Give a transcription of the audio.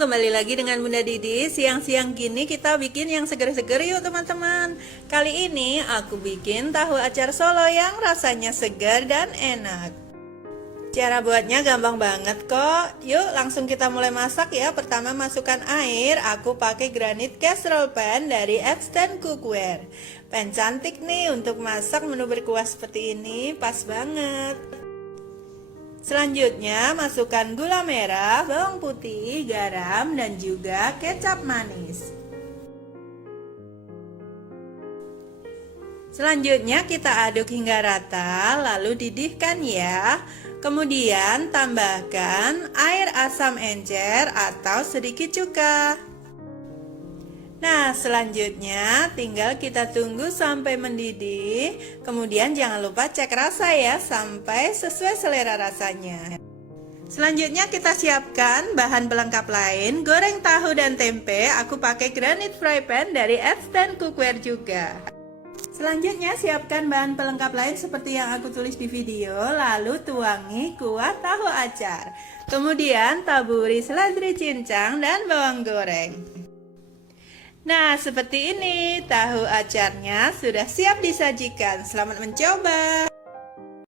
kembali lagi dengan Bunda Didi. Siang-siang gini kita bikin yang seger-seger yuk teman-teman. Kali ini aku bikin tahu acar Solo yang rasanya segar dan enak. Cara buatnya gampang banget kok. Yuk langsung kita mulai masak ya. Pertama masukkan air. Aku pakai granit casserole pan dari Instant Cookware. Pan cantik nih untuk masak menu berkuah seperti ini. Pas banget. Selanjutnya masukkan gula merah, bawang putih, garam, dan juga kecap manis. Selanjutnya kita aduk hingga rata, lalu didihkan ya. Kemudian tambahkan air asam encer atau sedikit cuka. Nah, selanjutnya tinggal kita tunggu sampai mendidih. Kemudian jangan lupa cek rasa ya, sampai sesuai selera rasanya. Selanjutnya kita siapkan bahan pelengkap lain. Goreng tahu dan tempe, aku pakai granite fry pan dari Instant Cookware juga. Selanjutnya siapkan bahan pelengkap lain seperti yang aku tulis di video. Lalu tuangi kuah tahu acar. Kemudian taburi seledri cincang dan bawang goreng. Nah, seperti ini tahu acarnya sudah siap disajikan. Selamat mencoba.